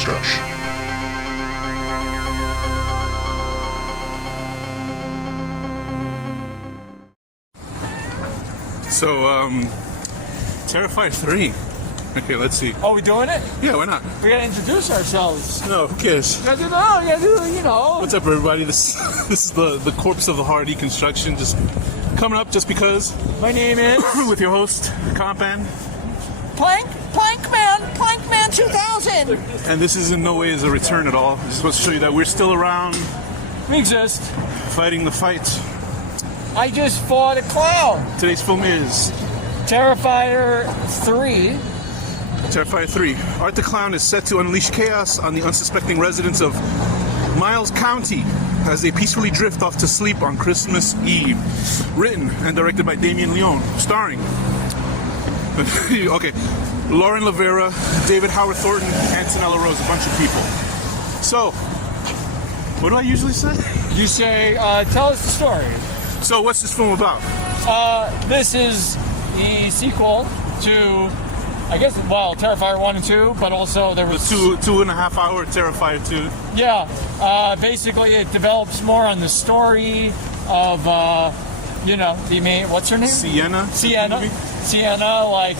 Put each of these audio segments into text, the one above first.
discussion. So, Terrifier 3. Okay, let's see. Oh, we doing it? Yeah, why not? We gotta introduce ourselves. No, who cares? You gotta do, you know. What's up, everybody? This is the Corpse of the Heart Deconstruction, just coming up just because. My name is... with your host, Compan. Plankman 2000. And this is in no way is a return at all. Just supposed to show you that we're still around. We exist. Fighting the fight. I just fought a clown. Today's film is... Terrifier 3. Terrifier 3. Art the Clown is set to unleash chaos on the unsuspecting residents of Miles County as they peacefully drift off to sleep on Christmas Eve. Written and directed by Damien Leone. Starring... okay. Lauren Lavera, David Howard Thornton, Antonella Rose, a bunch of people. So, what do I usually say? You say, tell us the story. So, what's this film about? This is the sequel to, I guess, well, Terrifier 1 and 2, but also there was... The 2.5 hour Terrifier 2. Yeah. Basically, it develops more on the story of, you know, the main... What's her name? Sienna, like,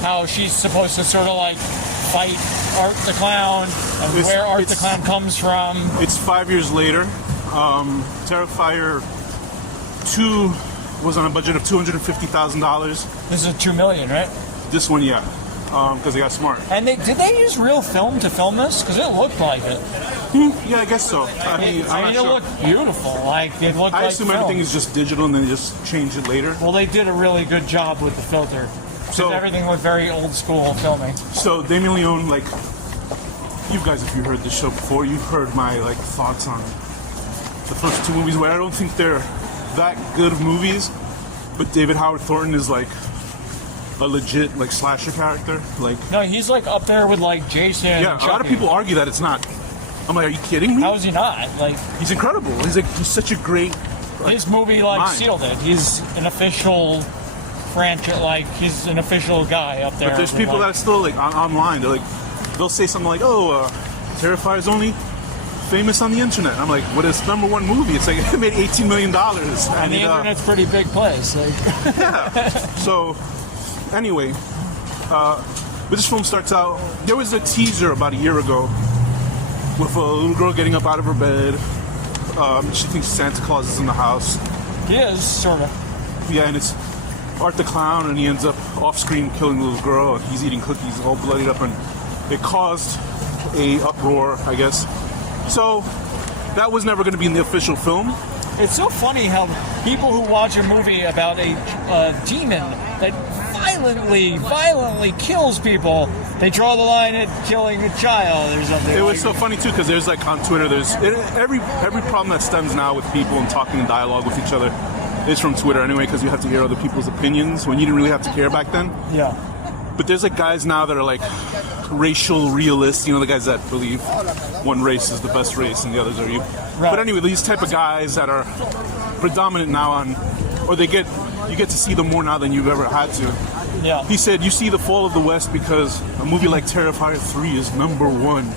how she's supposed to sort of, like, fight Art the Clown, and where Art the Clown comes from. It's 5 years later. Terrifier 2 was on a budget of $250,000. This is $2 million, right? This one, yeah, because they got smart. And did they use real film to film this? Because it looked like it. Yeah, I guess so. I mean, it looked beautiful. Like it looked. I like assume film. everything is just digital, and then they just change it later. Well, they did a really good job with the filter. So everything was very old school filming. So Damien Leone, like, you guys, if you heard this show before, you've heard my like thoughts on the first two movies. Where I don't think they're that good of movies, but David Howard Thornton is like a legit like slasher character. Like, no, he's like up there with like Jason. Yeah, and a lot of people argue that it's not. I'm like, are you kidding me? How is he not? Like, he's incredible. He's such a great. Like, his movie like mind. sealed it. He's an official franchise. Like, he's an official guy up there. But there's people that are still like online. They're like, they'll say something like, "Oh, Terrifier's only famous on the internet." I'm like, "What is number one movie?" It's like it made $18 million. And the internet's a pretty big place. Like. Yeah. So, anyway, but this film starts out. There was a teaser about a year ago with a little girl getting up out of her bed. She thinks Santa Claus is in the house. He is, sort of. Yeah, and it's Art the Clown, and he ends up off-screen killing the little girl. He's eating cookies, all bloodied up, and it caused a uproar, I guess. So that was never going to be in the official film. It's so funny how people who watch a movie about a demon that violently kills people, they draw the line at killing a child or something. It was so funny too, because there's like on Twitter, there's every problem that stems now with people and talking and dialogue with each other is from Twitter anyway, because you have to hear other people's opinions when you didn't really have to care back then. Yeah. But there's like guys now that are like racial realists, you know, the guys that believe one race is the best race and the others are you. Right. But anyway, these type of guys that are predominant now on, or you get to see them more now than you've ever had to. Yeah. He said, you see the fall of the West because a movie like Terrifier 3 is number one.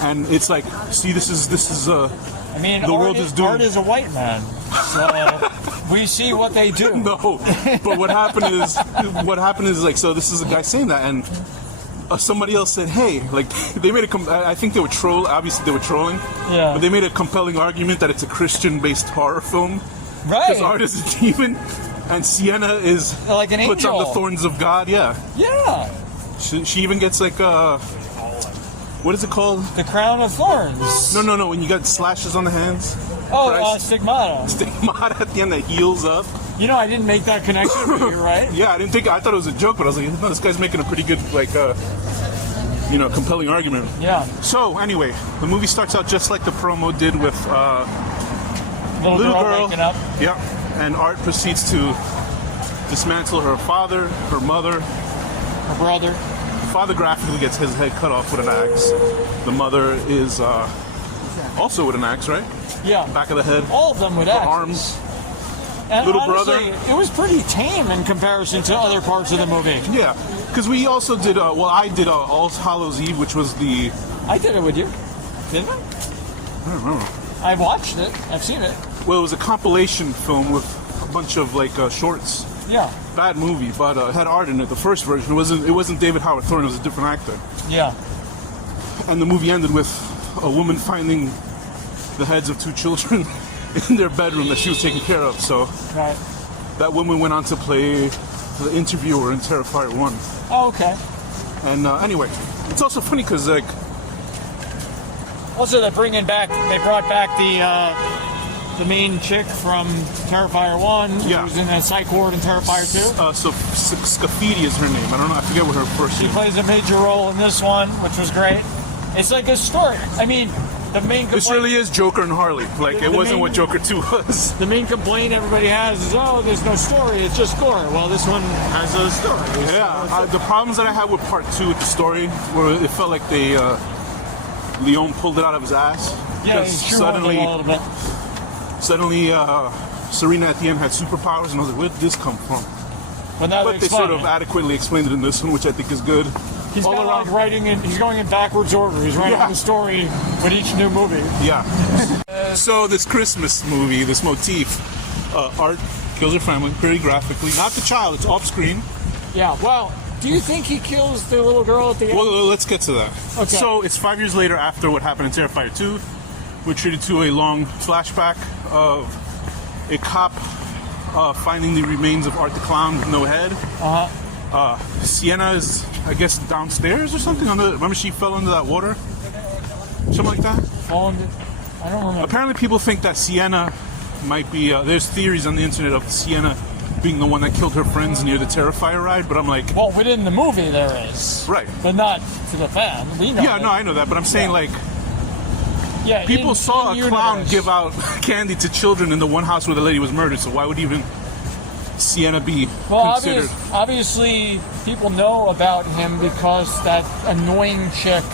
And it's like, see, this is I mean, the world is doing. Art is a white man, so we see what they do. No, but what happened is like, so this is a guy saying that, and somebody else said, hey, like, they made I think they were obviously they were trolling, yeah. But they made a compelling argument that it's a Christian-based horror film. Right. Because Art is a demon, and Sienna is like an puts angel. on the thorns of God, yeah. Yeah. She even gets like what is it called? The crown of thorns. No. When you got slashes on the hands. Oh, stigmata. Stigmata at the end that heals up. You know, I didn't make that connection, but you're right. Yeah, I thought it was a joke, but I was like, no, this guy's making a pretty good, like, compelling argument. Yeah. So, anyway, the movie starts out just like the promo did with little girl waking up. Yeah, and Art proceeds to dismantle her father, her mother, her brother. The father graphically gets his head cut off with an axe. The mother is also with an axe, right? Yeah. Back of the head. All of them with axes. Arms. And little honestly, brother. It was pretty tame in comparison to other parts of the movie. Yeah, because we also did, I did All Hallows Eve, which was the I did it with you. Didn't I? I don't remember. I watched it. I've seen it. Well, it was a compilation film with a bunch of like shorts. Yeah. Bad movie, but it had art in it. The first version it wasn't David Howard Thorne. It was a different actor. Yeah. And the movie ended with a woman finding the heads of 2 children in their bedroom that she was taking care of. So Right. that woman went on to play the interviewer in Terrifier 1. Oh, okay. And anyway, it's also funny because like Also, they brought back the main chick from Terrifier 1, Yeah. who was in a psych ward in Terrifier 2. so Scafidi is her name. I don't know. I forget what her first She name. plays a major role in this one, which was great. It's like a story. I mean, the main This complaint, really is Joker and Harley. Like The it wasn't main- what Joker 2 was. the main complaint everybody has is, oh, there's no story. It's just gore. Well, this one has a story. Yeah. The problems that I had with part 2 with the story were it felt like they Leon pulled it out of his ass. Yeah, Because he's suddenly a little bit. Suddenly, Serena at the end had superpowers, and I was like, where did this come from? But now But they sort of adequately explained it in this one, which I think is good. He's all got around. like writing in. He's going in backwards order. He's writing Yeah. the story with each new movie. Yeah. So this Christmas movie, this motif, Art kills her family pretty graphically. Not the child, it's off screen. Yeah. Well, do you think he kills the little girl at the end? Well, let's get to that. Okay. So it's 5 years later after what happened in Terrifier 2. We're treated to a long flashback of a cop finding the remains of Art the Clown with no head. Sienna is, I guess, downstairs or something. Remember she fell into that water? Something like that? I don't remember. Apparently people think that Sienna might be, there's theories on the internet of Sienna being the one that killed her friends near the Terrifier ride, but I'm like, Well, within the movie there is. right. But not to the fan. We know. Yeah, that. no, I know that, but I'm saying Yeah. like, Yeah. people saw in a clown universe. give out candy to children in the one house where the lady was murdered, so why would even Sienna be Well, considered? obviously, people know about him because that annoying chick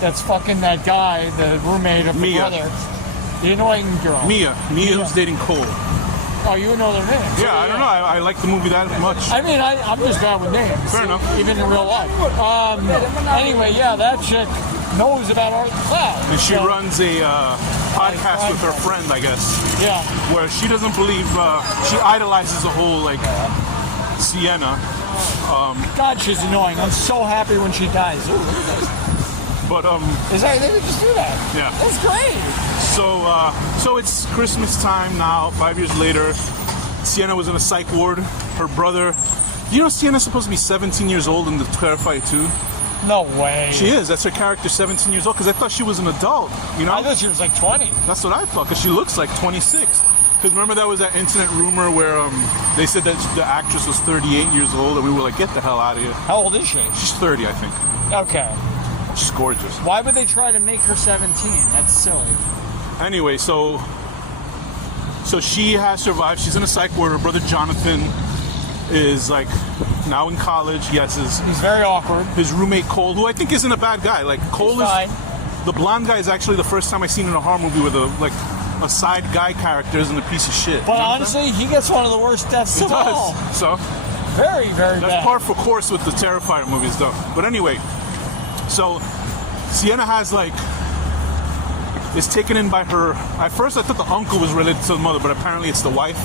that's fucking that guy, the roommate of the Mia. brother. The annoying girl. Mia who's dating Cole. Oh, you know their names. Yeah, I don't know. I like the movie that much. I mean, I'm just bad with names. Fair enough. Even in real life. Anyway, yeah, that chick knows about Art the Clown. And she So, runs a podcast with her friend, I guess, Yeah. where she doesn't believe, she idolizes the whole, like, Sienna. God, she's annoying. I'm so happy when she dies. Ooh, look at this. But, Is that, they just do that? yeah. That's great. So it's Christmas time now, 5 years later. Sienna was in a psych ward. Her brother, you know Sienna's supposed to be 17 years old in the Terrifier 2? No way. She is. That's her character, 17 years old, because I thought she was an adult, you know? I thought she was like 20. That's what I thought, because she looks like 26. Because remember that was that internet rumor where they said that the actress was 38 years old, and we were like, get the hell out of here. How old is she? She's 30, I think. Okay. She's gorgeous. Why would they try to make her 17? That's silly. Anyway, so she has survived. She's in a psych ward. Her brother Jonathan is like now in college. He has He's very awkward. his roommate Cole, who I think isn't a bad guy. Like Cole He's fine. the blonde guy is actually the first time I seen in a horror movie with a side guy character isn't a piece of shit. But You know what I'm saying? honestly, he gets one of the worst deaths He of all. does. So Very, very that's bad. par for course with the Terrifier movies, though. But anyway, so Sienna has is taken in by her. At first, I thought the uncle was related to the mother, but apparently it's the wife.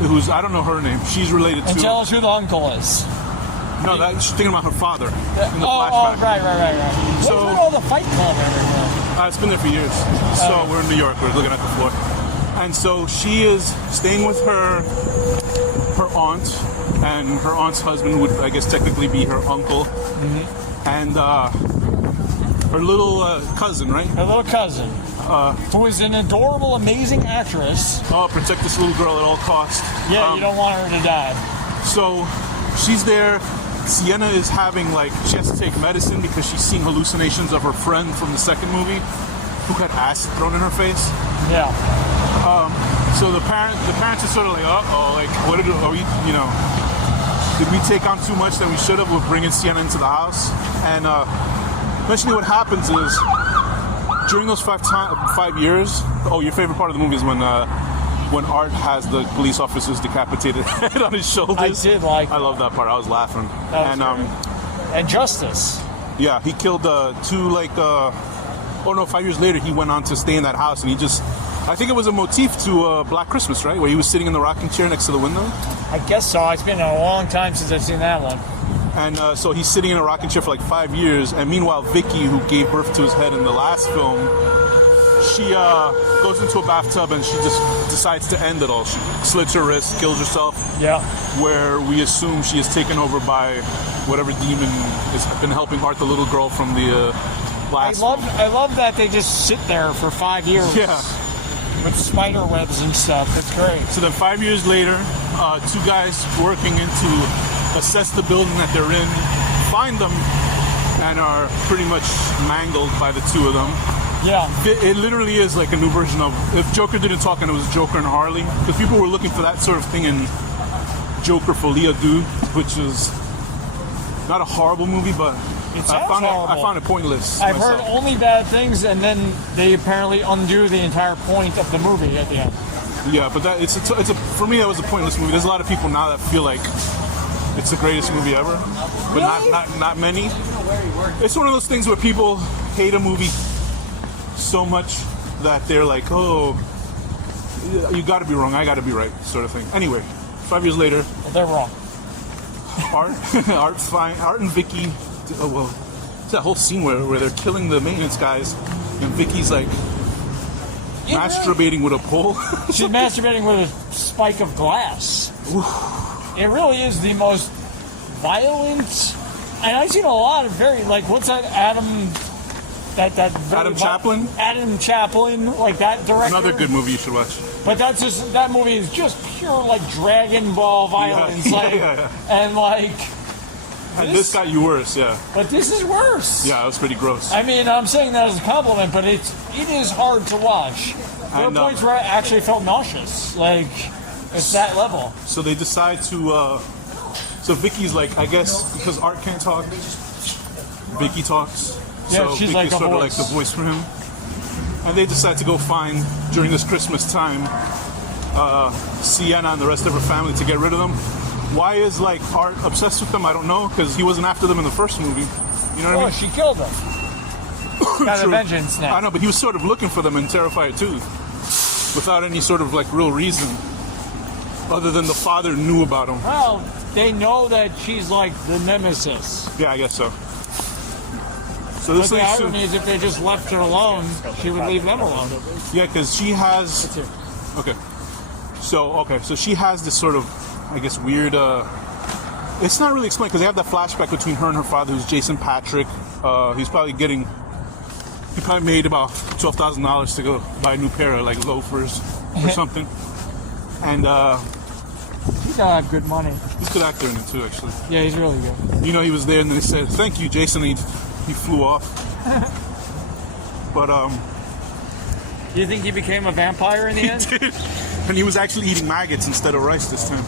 Who's I don't know her name. She's related And to. tell us who the uncle is. No, she's thinking about her father in the Oh, flashback. right. So- What's with all the Fight Club everywhere? It's been there for years. So we're in New York. We're looking at the floor, and so she is staying with her aunt, and her aunt's husband would, I guess, technically be her uncle, and her little cousin, right? Her little cousin, who is an adorable, amazing actress. Oh, protect this little girl at all costs. Yeah, you don't want her to die. So she's there. Sienna is having she has to take medicine because she's seeing hallucinations of her friend from the second movie who had acid thrown in her face. Yeah. So the parents are sort of like, what are we, did we take on too much than we should have with bringing Sienna into the house? And eventually what happens is, during those 5 years, your favorite part of the movie is when Art has the police officer's decapitated head on his shoulders. I did like I love that part. I was laughing. That was great. And Justice. Yeah, he killed two, like, 5 years later, he went on to stay in that house, and he just, I think it was a motif to Black Christmas, right? Where he was sitting in the rocking chair next to the window. I guess so. It's been a long time since I've seen that one. And so he's sitting in a rocking chair for like 5 years, and meanwhile, Vicky, who gave birth to his head in the last film, she goes into a bathtub and she just decides to end it all. She slits her wrist, kills herself. Yeah. Where we assume she is taken over by whatever demon has been helping Art, the little girl from the last film. I love that they just sit there for 5 years. Yeah. With spider webs and stuff. That's great. So then 5 years later, two guys working in to assess the building that they're in find them and are pretty much mangled by the two of them. Yeah. It literally is like a new version of if Joker didn't talk and it was Joker and Harley. Because people were looking for that sort of thing in Joker Folie à Deux, which is not a horrible movie, but I found it pointless. I've heard only bad things, and then they apparently undo the entire point of the movie at the end. Yeah, but that for me that was a pointless movie. There's a lot of people now that feel like it's the greatest movie ever, but really? not many. It's one of those things where people hate a movie so much that they're like, oh, you got to be wrong, I got to be right, sort of thing. Anyway, 5 years later, well, they're wrong. Art and Vicky. Oh well, it's that whole scene where they're killing the maintenance guys, and Vicky's like masturbating with a pole. She's masturbating with a spike of glass. It really is the most violent. And I've seen a lot of very what's that Adam Chaplin? Adam Chaplin, like that director. Another good movie you should watch. But that movie is just pure Dragon Ball violence, And this got you worse, yeah. But this is worse. Yeah, it was pretty gross. I mean, I'm saying that as a compliment, but it is hard to watch. There are points where I actually felt nauseous. It's that level. So they decide to. So Vicky's I guess because Art can't talk, Vicky talks. Yeah, so she's Vicky's like a sort voice. of the voice for him. And they decide to go find during this Christmas time Sienna and the rest of her family to get rid of them. Why is Art obsessed with them? I don't know, because he wasn't after them in the first movie. You know what I mean? She killed them. Got a vengeance now. I know, but he was sort of looking for them in Terrifier 2, without any sort of real reason, other than the father knew about him. Well, they know that she's the nemesis. Yeah, I guess so. So this but the irony is, if they just left her alone, she would leave them alone. Yeah, because she has. Okay. So she has this sort of, I guess, weird. It's not really explained because they have that flashback between her and her father, who's Jason Patrick. He probably made about $12,000 to go buy a new pair of loafers or something. And he's gonna have good money. He's a good actor in it too, actually. Yeah, he's really good. He was there, and then they said, "Thank you, Jason." He flew off. But Do you think he became a vampire in the end? He did. And he was actually eating maggots instead of rice this time.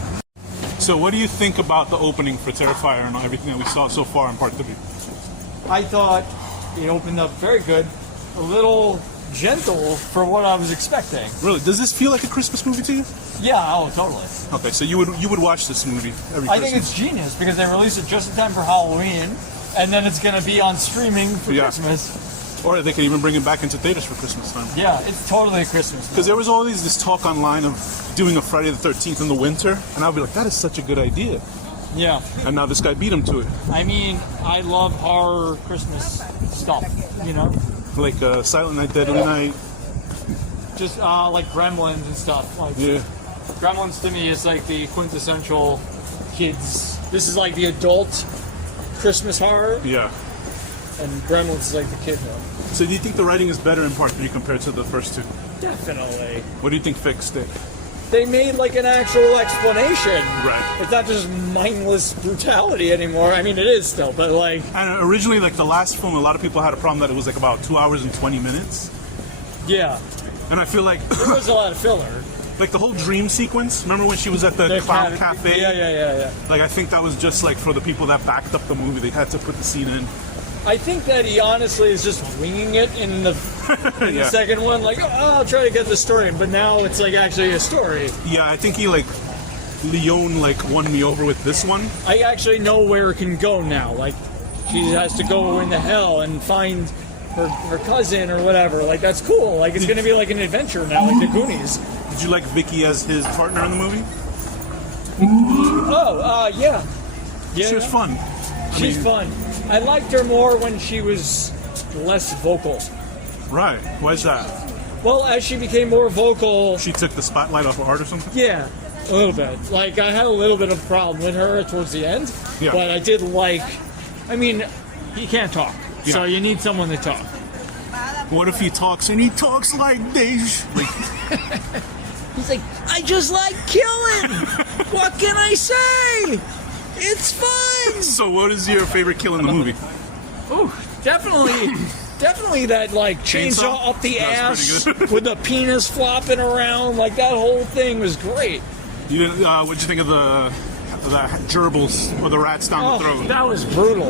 So what do you think about the opening for Terrifier and everything that we saw so far in part 3? I thought it opened up very good. A little gentle for what I was expecting. Really? Does this feel like a Christmas movie to you? Yeah, oh, totally. Okay, so you would watch this movie every Christmas? I think it's genius because they release it just in time for Halloween, and then it's going to be on streaming for Christmas. Or they could even bring it back into theaters for Christmas time. Yeah, it's totally a Christmas. Because there was always this talk online of doing a Friday the 13th in the winter, and I'd be like, that is such a good idea. Yeah. And now this guy beat him to it. I mean, I love horror Christmas stuff, Like Silent Night, Deadly Night. Just like Gremlins and stuff. Yeah. Gremlins to me is the quintessential kids. This is the adult Christmas horror. Yeah. And Gremlins is the kid one. So do you think the writing is better in part 3 compared to the first 2? Definitely. What do you think fixed it? They made an actual explanation. Right. It's not just mindless brutality anymore. I mean, it is still, but And originally, the last film, a lot of people had a problem that it was about 2 hours and 20 minutes. Yeah. And I feel there was a lot of filler. The whole dream sequence. Remember when she was at the clown cafe? Yeah. I think that was just for the people that backed up the movie. They had to put the scene in. I think that he honestly is just winging it in the the second one. I'll try to get the story in, but now it's actually a story. Yeah, I think he Leon won me over with this one. I actually know where it can go now. she has to go into hell and find her cousin or whatever. Like, that's cool. Like, it's going to be like an adventure now, like the Goonies. Did you like Vicky as his partner in the movie? Yeah. She was fun. She's fun. I liked her more when she was less vocal. Right. Why is that? Well, as she became more vocal... She took the spotlight off of art or something? Yeah, a little bit. Like, I had a little bit of a problem with her towards the end. Yeah. But I did like... I mean, he can't talk. Yeah. So you need someone to talk. What if he talks and he talks like this? He's like, I just like killing! What can I say? It's fun! So what is your favorite kill in the movie? Oh, definitely that, like, chainsaw up the ass with the penis flopping around. Like, that whole thing was great. You didn't, what'd you think of the gerbils or the rats down the throat? That was brutal.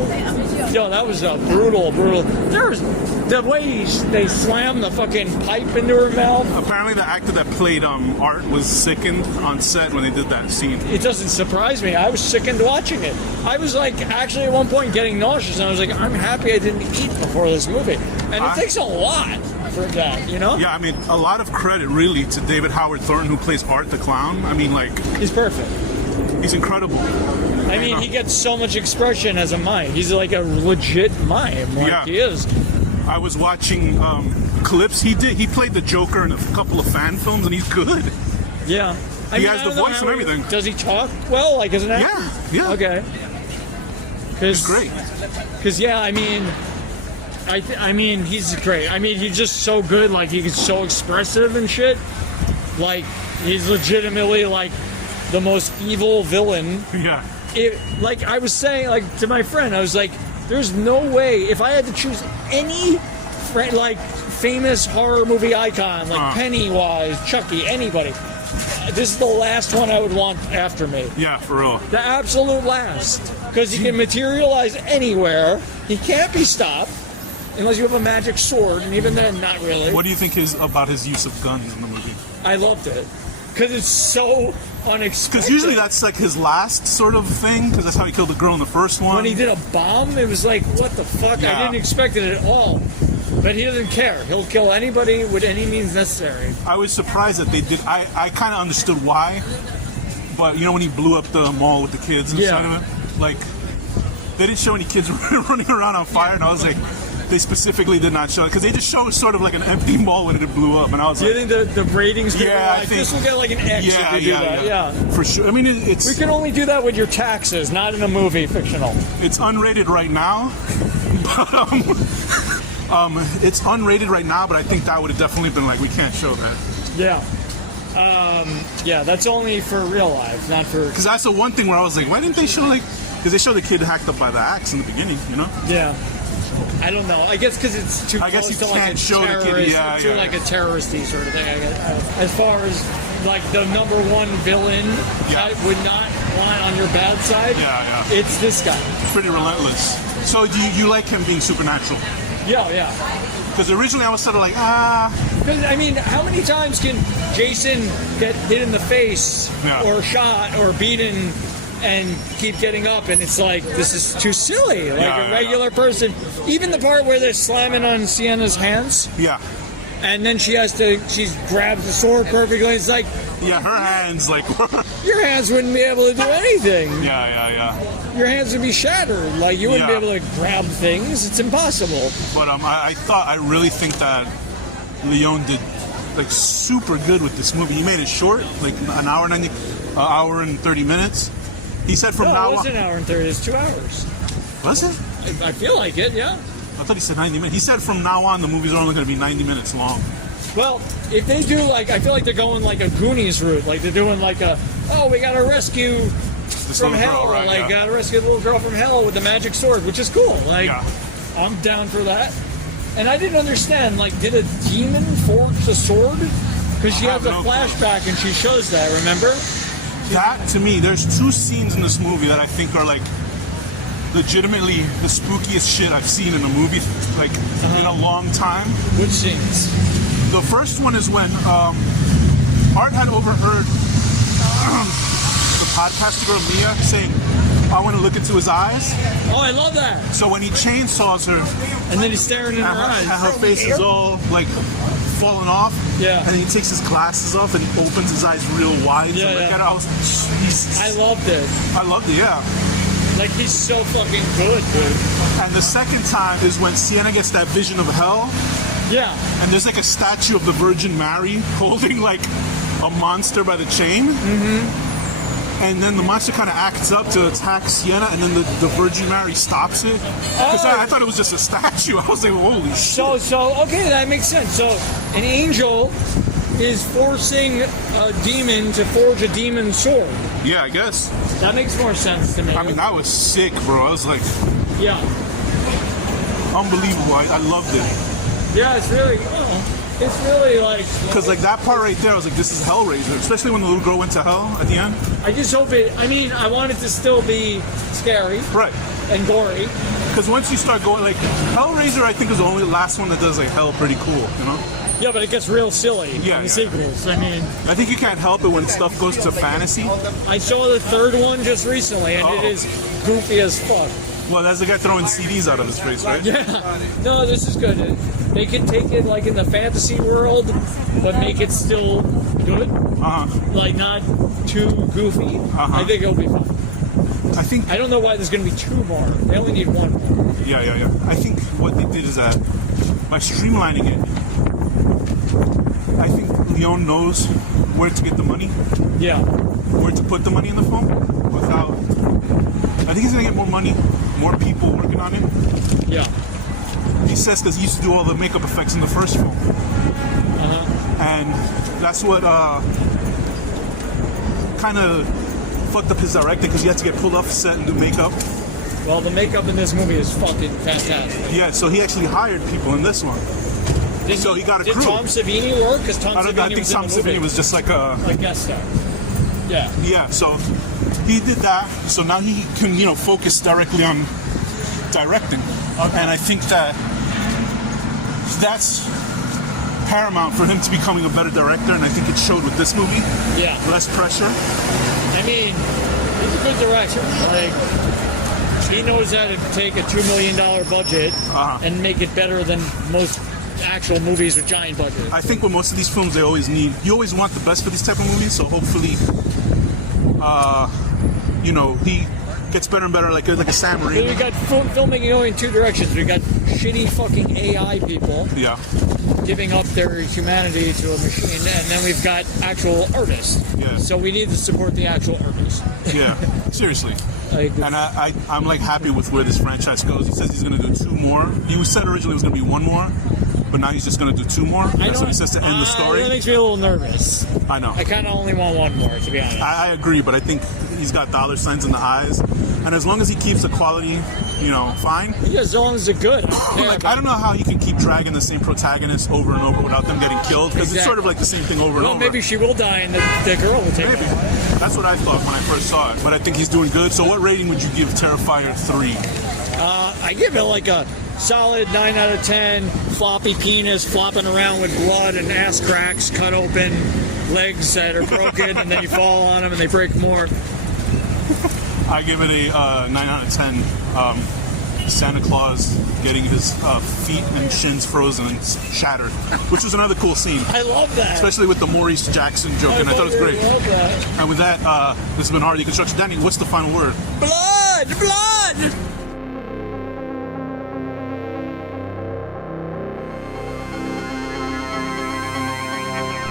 Yo, that was brutal. There's the way they slammed the fucking pipe into her mouth. Apparently the actor that played Art was sickened on set when they did that scene. It doesn't surprise me. I was sickened watching it. I was like, actually at one point getting nauseous, and I was like, I'm happy I didn't eat before this movie. And it takes a lot for that, you know? Yeah, I mean, a lot of credit really to David Howard Thornton, who plays Art the Clown. I mean, like... He's perfect. He's incredible. I mean, he gets so much expression as a mime. He's like a legit mime. Like, he is. I was watching clips. He played the Joker in a couple of fan films, and he's good. Yeah. He has the voice and everything. Does he talk well, like as an actor? Yeah. Okay. He's great. Because, yeah, I mean, he's great. I mean, he's just so good. Like, he's so expressive and shit. Like, he's legitimately, like, the most evil villain. Yeah. Like I was saying, like to my friend, I was like, "There's no way if I had to choose any, like famous horror movie icon, like Pennywise, Chucky, anybody, this is the last one I would want after me." Yeah, for real. The absolute last, because he can materialize anywhere. He can't be stopped unless you have a magic sword, and even then, not really. What do you think about his use of guns in the movie? I loved it because it's so unexpected. Because usually that's like his last sort of thing, because that's how he killed the girl in the first one. When he did a bomb, it was like, what the fuck? Yeah. I didn't expect it at all. But he doesn't care. He'll kill anybody with any means necessary. I was surprised that they did. I kind of understood why, but you know when he blew up the mall with the kids inside of it, like they didn't show any kids running around on fire, and I was like, they specifically did not show it because they just showed sort of like an empty mall when it blew up, and I was like, do you think the ratings? I think this will get like an X if they do that. Yeah, for sure. I mean, it's we can only do that with your taxes, not in a movie, fictional. It's unrated right now, but it's unrated right now. But I think that would have definitely been like, we can't show that. Yeah. Yeah, that's only for real life, not for. Because that's the one thing where I was like, why didn't they show because they showed the kid hacked up by the axe in the beginning, you know? Yeah. I don't know. I guess because it's too close to like a terrorist, like a terroristy sort of thing. I guess. As far as like the number one villain that would not want on your bad side, it's this guy. Pretty relentless. So do you like him being supernatural? Yeah. Because originally I was sort of like, Because, I mean, how many times can Jason get hit in the face or shot or beaten and keep getting up, and it's like, this is too silly. Like a regular person. Even the part where they're slamming on Sienna's hands. Yeah. And then she grabs the sword perfectly. It's like, yeah, her hands like your hands wouldn't be able to do anything. Yeah. Your hands would be shattered. Like you wouldn't be able to grab things. It's impossible. But I really think that Leone did like super good with this movie. He made it short, like an hour and 30 minutes. He said from now on. It was an hour and 30. It's 2 hours. Was it? I feel like it. Yeah. I thought he said 90 minutes. He said from now on the movies are only going to be 90 minutes long. Well, if they do I feel like they're going like a Goonies route. Like they're doing like we got to rescue this from hell. Girl, right? Got to rescue the little girl from hell with the magic sword, which is cool. Like, I'm down for that. And I didn't understand, like, did a demon forge the sword? Because she has a flashback and she shows that, remember? That, to me, there's two scenes in this movie that I think are, like, legitimately the spookiest shit I've seen in a movie, like, in a long time. Which scenes? The first one is when Art had overheard the podcaster girl Mia saying, I want to look into his eyes. Oh, I love that. So when he chainsaws her, And then he's staring in her eyes. and her face is all like falling off. Yeah. And then he takes his glasses off and opens his eyes real wide. Yeah, to look yeah. at it. I was, Jesus. I loved it. I loved it, yeah. Like, he's so fucking good, dude. And the second time is when Sienna gets that vision of hell, Yeah. and there's like a statue of the Virgin Mary holding like a monster by the chain. Mm-hmm. And then the monster kind of acts up to attack Sienna, and then the Virgin Mary stops it. Because I thought it was just a statue. I was like, holy shit. So, okay, that makes sense. So, an angel is forcing a demon to forge a demon sword. Yeah, I guess. That makes more sense to me. I mean, that was sick, bro. I was like, Yeah. unbelievable. I loved it. Yeah, it's really, it's really like... Because like that part right there, I was like, this is Hellraiser. Especially when the little girl went to hell at the end. I just hope it, I mean, I want it to still be scary Right. and gory. Because once you start going, like, Hellraiser, I think is the only last one that does like hell pretty cool, you know? Yeah, but it gets real silly in Yeah, the yeah. sequels. I mean, I think you can't help it when stuff goes to fantasy. I saw the third one just recently, and it is goofy as fuck. Well, that's the guy throwing CDs out of his face, right? Yeah. No, this is good. They can take it like in the fantasy world, but make it still good. Like not too goofy. I think it'll be fun. I think, I don't know why there's going to be 2 more. They only need 1 more. yeah. I think what they did is that by streamlining it, I think Leon knows where to get the money, Yeah. where to put the money in the film without. I think he's gonna get more money, more people working on it. Yeah. He says because he used to do all the makeup effects in the first film, and that's what kind of fucked up his directing because he had to get pulled off set and do makeup. Well, the makeup in this movie is fucking fantastic. Yeah, so he actually hired people in this one. So he got a Did crew. Tom Savini work? Because Tom Savini I think was Tom in the movie. Savini was just like a. Like guest star. Yeah. Yeah, so he did that. So now he can, focus directly on directing. Okay. And I think that that's paramount for him to becoming a better director. And I think it showed with this movie. Yeah. Less pressure. I mean, he's a good director. Like, he knows how to take a $2 million budget and make it better than most actual movies with giant budgets. I think with most of these films, you always want the best for these type of movies. So hopefully, he gets better and better, like a Sam But Raimi. we got filmmaking going in 2 directions. We got shitty fucking AI people Yeah. giving up their humanity to a machine, and then we've got actual artists. Yeah. So we need to support the actual artists. Yeah. Seriously. Like, And I'm like happy with where this franchise goes. He says he's going to do 2 more. He said originally it was going to be 1 more, but now he's just going to do 2 more. That's what he says to end the story. That makes me a little nervous. I know. I kind of only want 1 more, to be honest. I agree, but I think he's got dollar signs in the eyes, and as long as he keeps the quality, fine. Yeah, as long as it's good. I don't know how you can keep dragging the same protagonist over and over without them getting killed, because it's sort of like the same thing over and Well, over. maybe she will die and the girl will take Maybe. her. That's what I thought when I first saw it, but I think he's doing good. So what rating would you give Terrifier 3? I give it like a solid 9 out of 10. Floppy penis flopping around with blood and ass cracks cut open, legs that are broken, and then you fall on them and they break more. I give it a 9 out of 10. Santa Claus getting his feet and shins frozen and shattered, which was another cool scene. I love that. Especially with the Maurice Jackson joke, and I thought it was great. love that. And with that, this has been Hardy Construction. Danny, what's the final word? Blood! Blood!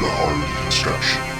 The Hardy Construction.